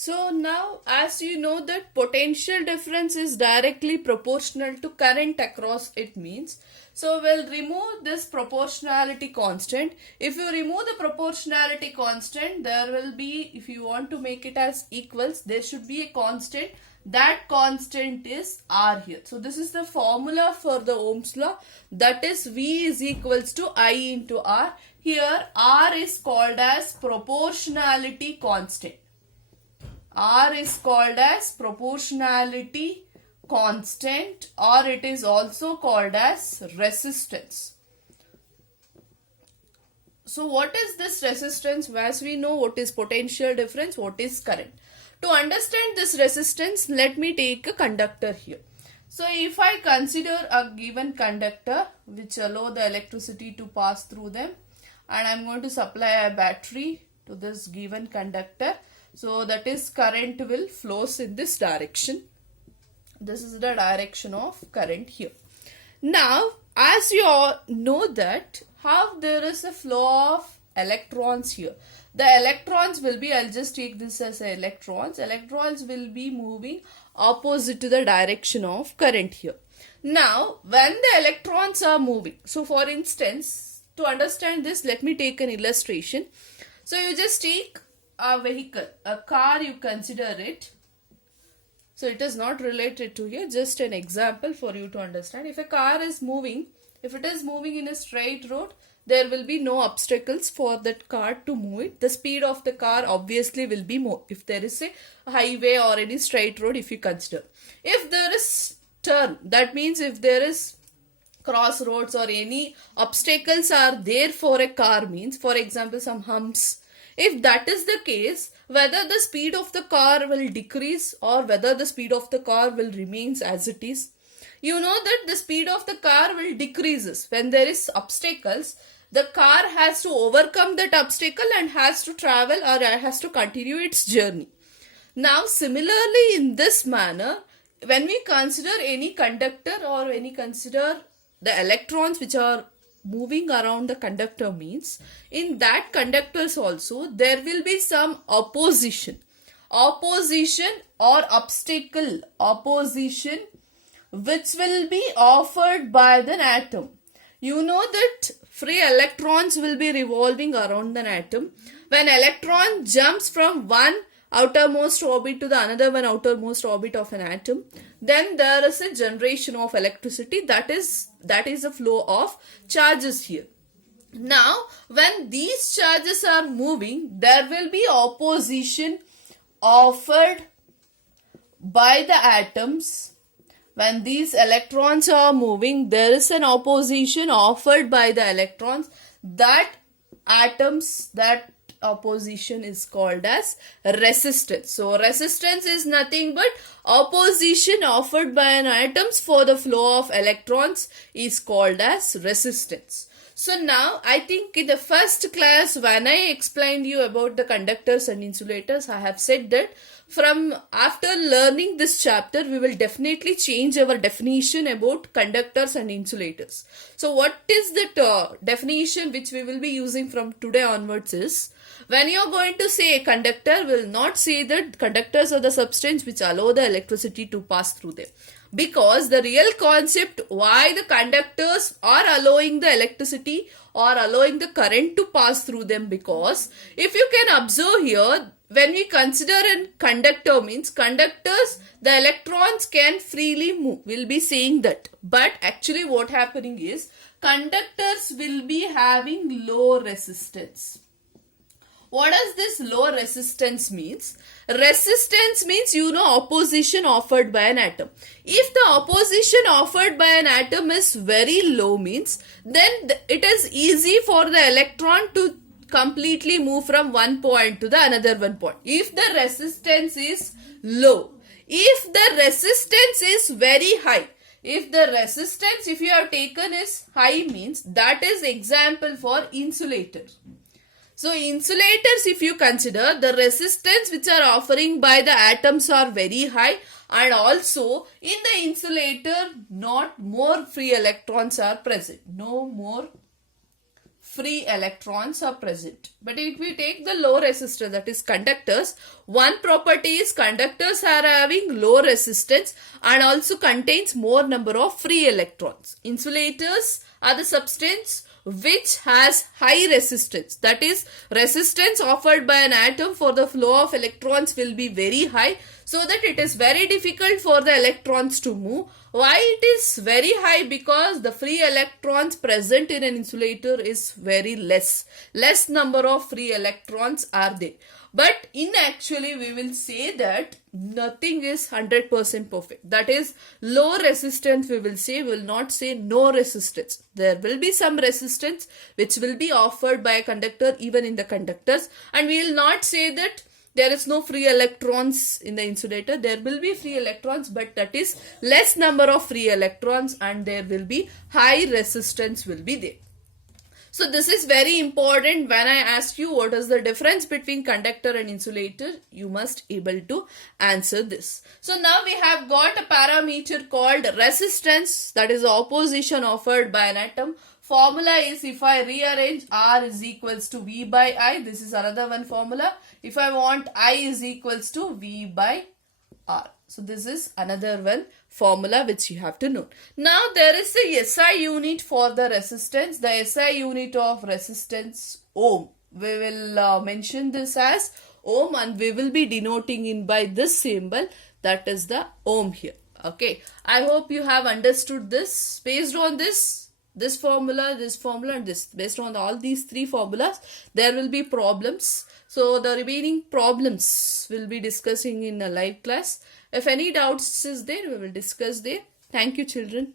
So now, as you know that potential difference is directly proportional to current across it means. So we'll remove this proportionality constant. If you remove the proportionality constant, there will be, if you want to make it as equals, there should be a constant. That constant is R here. So this is the formula for the Ohm's law. That is V is equals to I into R. Here R is called as proportionality constant. R is called as proportionality constant, or it is also called as resistance. So what is this resistance? As we know what is potential difference, what is current. To understand this resistance, let me take a conductor here. So if I consider a given conductor which allow the electricity to pass through them, and I am going to supply a battery to this given conductor. So that is current will flows in this direction. This is the direction of current here. Now, as you all know that how there is a flow of electrons here. The electrons will be, I'll just take this as electrons. Electrons will be moving opposite to the direction of current here. Now, when the electrons are moving, so for instance, to understand this, let me take an illustration. So you just take a vehicle, a car, you consider it. So it is not related to here, just an example for you to understand. If a car is moving, if it is moving in a straight road, there will be no obstacles for that car to move it. The speed of the car obviously will be more if there is a highway or any straight road if you consider. If there is turn, that means if there is crossroads or any obstacles are there for a car means, for example, some humps. If that is the case, whether the speed of the car will decrease or whether the speed of the car will remains as it is. You know that the speed of the car will decreases when there is obstacles. The car has to overcome that obstacle and has to travel or has to continue its journey. Now similarly in this manner, when we consider any conductor or when we consider the electrons which are moving around the conductor means, in that conductors also there will be some opposition or obstacle, opposition which will be offered by the atom. You know that free electrons will be revolving around the atom. When electron jumps from one outermost orbit to the another one outermost orbit of an atom, then there is a generation of electricity, that is a flow of charges here. Now when these charges are moving, there will be opposition offered by the atoms. When these electrons are moving, there is an opposition offered by the electrons. That opposition is called as resistance. So resistance is nothing but opposition offered by an atoms for the flow of electrons is called as resistance. So now I think in the first class when I explained you about the conductors and insulators, I have said that from after learning this chapter, we will definitely change our definition about conductors and insulators. So what is the definition which we will be using from today onwards is, when you are going to say a conductor, we will not say that conductors are the substance which allow the electricity to pass through them. Because the real concept why the conductors are allowing the electricity or allowing the current to pass through them, because if you can observe here, when we consider a conductor means conductors, the electrons can freely move. We'll be saying that. But actually what happening is conductors will be having low resistance. What does this low resistance means? Resistance means, you know, opposition offered by an atom. If the opposition offered by an atom is very low means, then it is easy for the electron to completely move from one point to the another one point. If the resistance is low, if the resistance is very high, if the resistance if you have taken is high means, that is example for insulator. So insulators, if you consider, the resistance which are offering by the atoms are very high, and also in the insulator not more free electrons are present. No more free electrons are present. But if we take the low resistor, that is conductors, one property is conductors are having low resistance and also contains more number of free electrons. Insulators are the substance which has high resistance, that is resistance offered by an atom for the flow of electrons will be very high, so that it is very difficult for the electrons to move. Why it is very high? Because the free electrons present in an insulator is very less number of free electrons are there. But in actually we will say that nothing is 100% perfect. That is low resistance we will say, we will not say no resistance. There will be some resistance which will be offered by a conductor even in the conductors, and we will not say that there is no free electrons in the insulator. There will be free electrons, but that is less number of free electrons and there will be high resistance will be there. So this is very important. When I ask you what is the difference between conductor and insulator, you must able to answer this. So now we have got a parameter called resistance, that is the opposition offered by an atom. Formula is, if I rearrange, R is equals to V by I. This is another one formula. If I want, I is equals to V by R. So this is another one formula which you have to know. Now there is a SI unit for the resistance. The SI unit of resistance, ohm. We will mention this as ohm and we will be denoting in by this symbol, that is the ohm here. Okay. I hope you have understood this. Based on this formula and this, based on all these three formulas, there will be problems. So the remaining problems will be discussing in a live class. If any doubts is there, we will discuss there. Thank you, children.